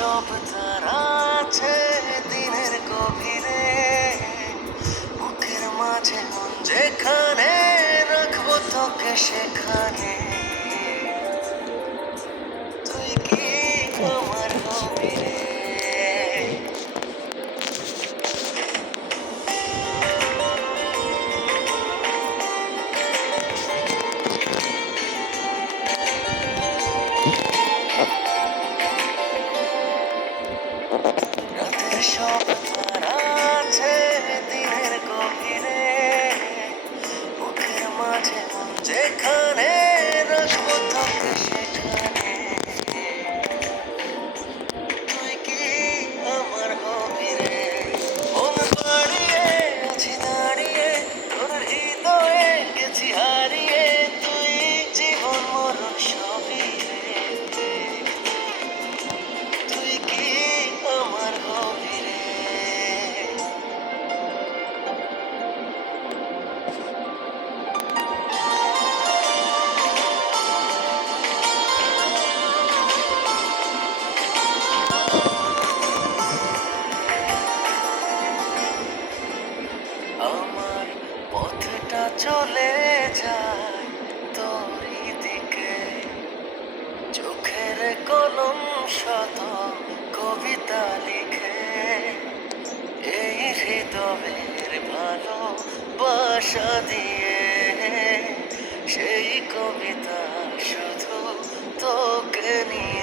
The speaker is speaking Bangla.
সব তারা আছে দিনের গভীরে, বুকের মাঝে মন যেখানে রাখবো তোকে সেখানে। তুই কি আমার হবি রে? রাতের সব তারা আছে দিনের গভীরে, বুকের মাঝে মন যেখানে রাখবো তোকে সেখানে। তুই কি আমার হবি রে? মন বাড়িয়ে আছি দাঁড়িয়ে, তোর হৃদয়ে গেছি হারিয়ে। তুই জীবন মরণ সবই রে। তুই কি আমার হবি রে? আমার পথটা চলে যায় তোরই দিকে, চোখের কলম শত কবিতা লিখে। এই হৃদয়ের ভালোবাসা দিয়ে সেই কবিতা শুধু তোকে নিয়ে।